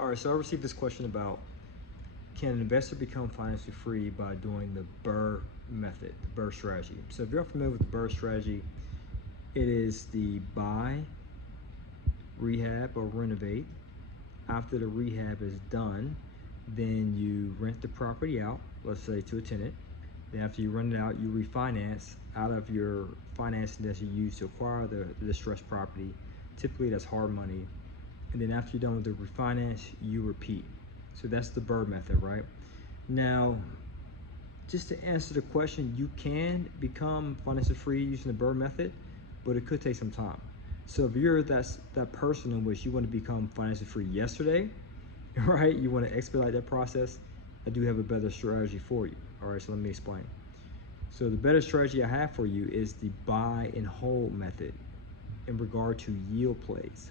All right, so I received this question about, can an investor become financially free by doing the BRRRR method, the BRRRR strategy? So if you're unfamiliar with the BRRRR strategy, it is the buy, rehab, or renovate. After the rehab is done, then you rent the property out, let's say to a tenant. Then after you rent it out, you refinance out of your financing that you use to acquire the distressed property. Typically that's hard money. And then after you're done with the refinance, you repeat. So that's the BRRRR method, right? Now, just to answer the question, you can become financially free using the BRRRR method, but it could take some time. So if you're that person in which you want to become financially free yesterday, right? You want to expedite that process, I do have a better strategy for you. All right, so let me explain. So the better strategy I have for you is the buy and hold method in regard to yield plays.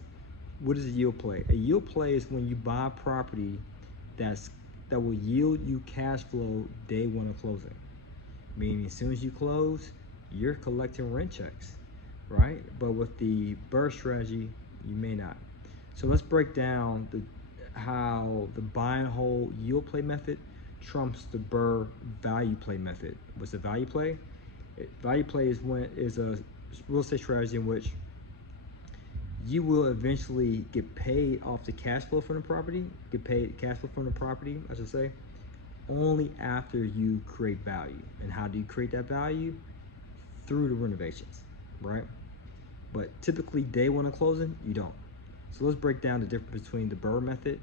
What is a yield play? A yield play is when you buy a property that will yield you cash flow day one of closing. Meaning as soon as you close, you're collecting rent checks, right? But with the BRRRR strategy, you may not. So let's break down how the buy and hold yield play method trumps the BRRRR value play method. What's the value play? Value play is a real estate strategy in which you will eventually get paid off the cash flow from the property, I should say, only after you create value. And how do you create that value? Through the renovations, right? But typically day one of closing, you don't. So let's break down the difference between the BRRRR method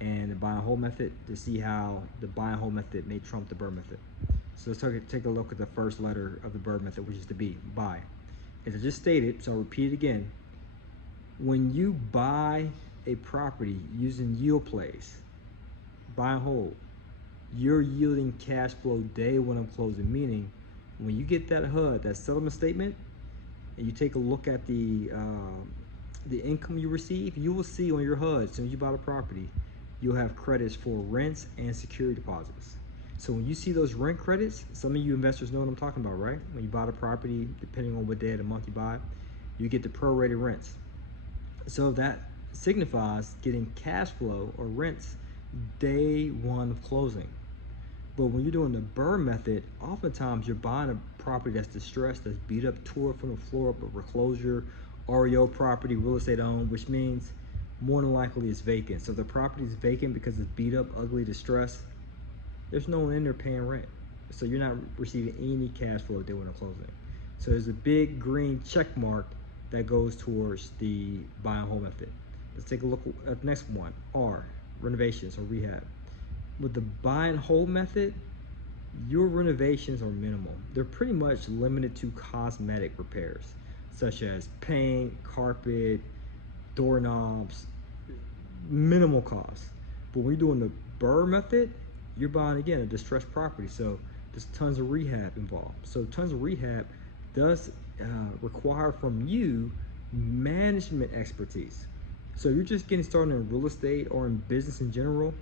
and the buy and hold method to see how the buy and hold method may trump the BRRRR method. So let's take a look at the first letter of the BRRRR method, which is the B, buy. As I just stated, so I'll repeat it again. When you buy a property using yield plays, buy and hold, you're yielding cash flow day one of closing, meaning when you get that HUD, that settlement statement, and you take a look at the income you receive, you will see on your HUD, as soon as you buy the property, you'll have credits for rents and security deposits. So when you see those rent credits, some of you investors know what I'm talking about, right? When you buy the property, depending on what day of the month you buy, you get the prorated rents. So that signifies getting cash flow or rents day one of closing. But when you're doing the BRRRR method, oftentimes you're buying a property that's distressed, that's beat up, tore from the floor up, a foreclosure, REO property, real estate owned, which means more than likely it's vacant. So the property is vacant because it's beat up, ugly, distressed. There's no one in there paying rent. So you're not receiving any cash flow day one of closing. So there's a big green check mark that goes towards the buy and hold method. Let's take a look at the next one, R, renovations or rehab. With the buy and hold method, your renovations are minimal. They're pretty much limited to cosmetic repairs, such as paint, carpet, doorknobs, minimal cost. But when you're doing the BRRRR method, you're buying, again, a distressed property. So there's tons of rehab involved. So tons of rehab does require from you management expertise. So you're just getting started in real estate or in business in general,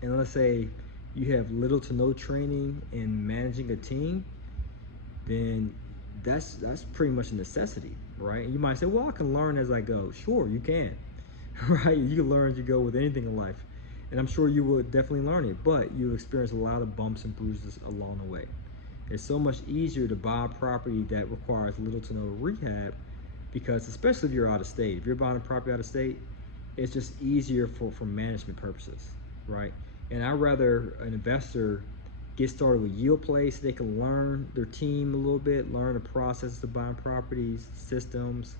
and let's say you have little to no training in managing a team, then that's pretty much a necessity, right? And you might say, well, I can learn as I go. Sure, you can, right? You can learn as you go with anything in life. And I'm sure you will definitely learn it, but you experience a lot of bumps and bruises along the way. It's so much easier to buy a property that requires little to no rehab, because especially if you're out of state, if you're buying a property out of state, it's just easier for management purposes, right? And I'd rather an investor get started with yield plays so they can learn their team a little bit, learn the process of buying properties, systems,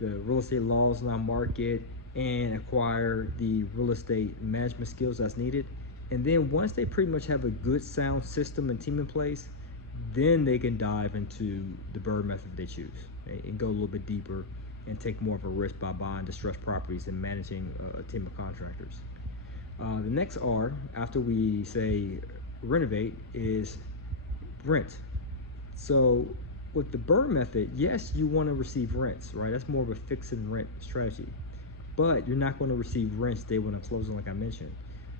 the real estate laws in our market, and acquire the real estate management skills that's needed. And then once they pretty much have a good sound system and team in place, then they can dive into the BRRRR method they choose, right? And go a little bit deeper and take more of a risk by buying distressed properties and managing a team of contractors. The next R, after we say renovate, is rent. So with the BRRRR method, yes, you want to receive rents, right? That's more of a fix and rent strategy, but you're not going to receive rents day one of closing, like I mentioned.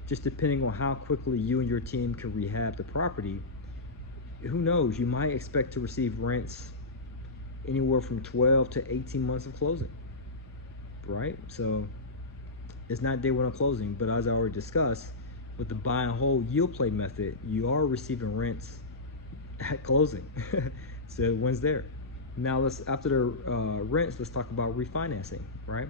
Just depending on how quickly you and your team can rehab the property, who knows, you might expect to receive rents anywhere from 12 to 18 months of closing, right? So It's not day one on closing, but as I already discussed, with the buy and hold yield play method, you are receiving rents at closing. So when's there? Now after the rents, let's talk about refinancing, right?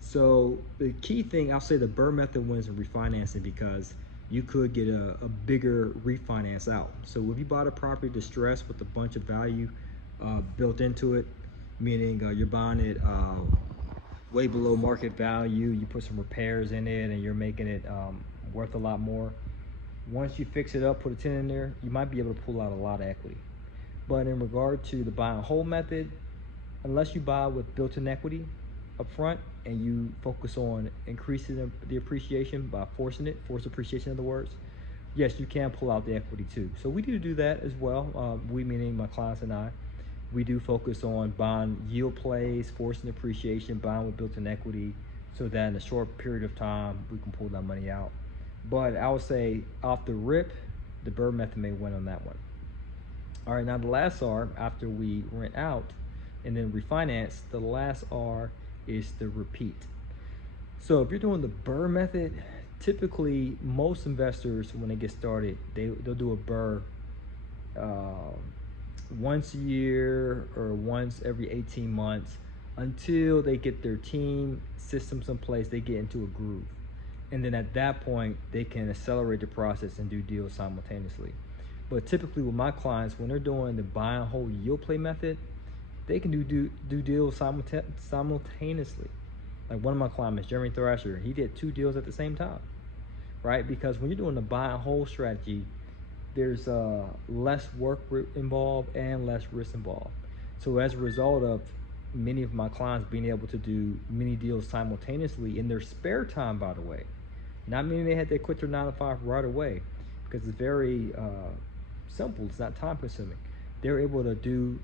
So the key thing, I'll say the BRRRR method wins in refinancing because you could get a bigger refinance out. So if you bought a property distressed with a bunch of value built into it, meaning you're buying it way below market value, you put some repairs in it and you're making it worth a lot more. Once you fix it up, put a tenant in there, you might be able to pull out a lot of equity. But in regard to the buy and hold method, unless you buy with built-in equity up front and you focus on increasing the appreciation by force appreciation in other words, yes, you can pull out the equity too. So we do that as well. We meaning my clients and I. We do focus on buying yield plays, forcing appreciation, buying with built-in equity, so that in a short period of time, we can pull that money out. But I would say off the rip, the BRRRR method may win on that one. All right, now the last R, after we rent out and then refinance, the last R is the repeat. So if you're doing the BRRRR method, typically most investors, when they get started, they'll do a BRRRR once a year or once every 18 months until they get their team systems in place, they get into a groove. And then at that point, they can accelerate the process and do deals simultaneously. But typically with my clients, when they're doing the buy and hold yield play method, they can do deals simultaneously. Like one of my clients, Jeremy Thrasher, he did 2 deals at the same time, right? Because when you're doing the buy and hold strategy, there's less work involved and less risk involved. So as a result of many of my clients being able to do many deals simultaneously in their spare time, by the way, not meaning they had to quit their 9 to 5 right away, because it's very simple, it's not time consuming. They're able to do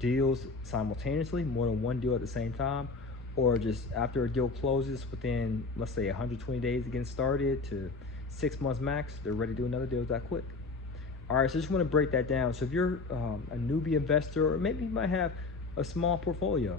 deals simultaneously, more than one deal at the same time, or just after a deal closes within, let's say 120 days of getting started to 6 months max, they're ready to do another deal that quick. All right, so I just want to break that down. So if you're a newbie investor, or maybe you might have a small portfolio,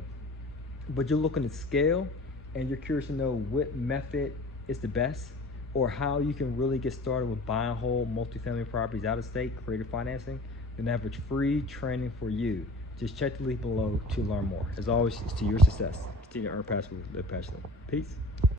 but you're looking to scale and you're curious to know what method is the best or how you can really get started with buy and hold multifamily properties out of state, creative financing, then I have a free training for you. Just check the link below to learn more. As always, it's to your success. Continue to earn passive, live passionately. Peace.